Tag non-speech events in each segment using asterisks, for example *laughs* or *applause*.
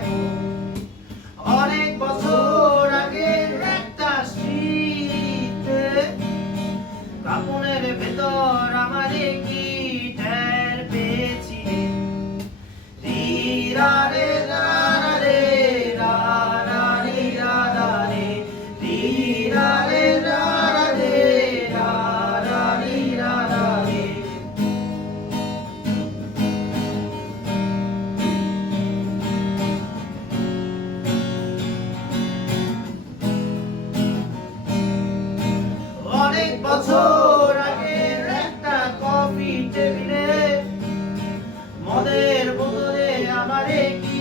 Bible. বছর আগের একটা কফি টেবিলে মদের বোতলে আমারে কি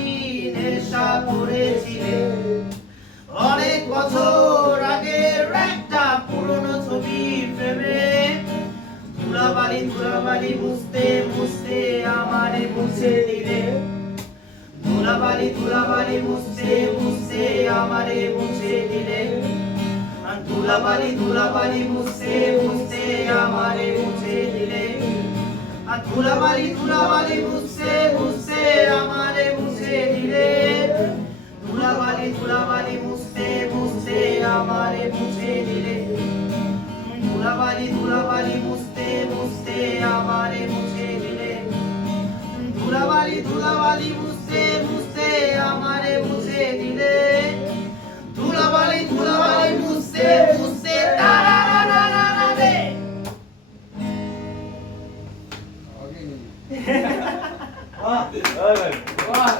নেশা করেছিলে। অনেক বছর আগের একটা পুরনো ছবি ফ্রেমে ধুলাবালি ধুলাবালি মুছতে মুছতে আমারে মুছে দিলে ধুলাবালি ধুলাবালি মুছতে মুছতে আমারে মুছে দিলে ধুলাবালি ধুলাবালি মুছতে মুছতে আমারে মুছে দিলে। আর ধুলাবালি ধুলাবালি মুছতে মুছতে আমারে মুছে দিলে। ধুলাবালি ধুলাবালি মুছতে মুছতে আমারে মুছে দিলে। ধুলাবালি ধুলাবালি মুছতে মুছতে আমারে মুছে দিলে। ধুলাবালি ধুলাবালি মুছতে মুছতে আমারে *laughs* 啊，哎，哇，哦，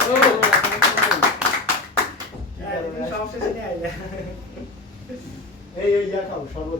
哎，你们上谁的？哎呀，眼看我上路。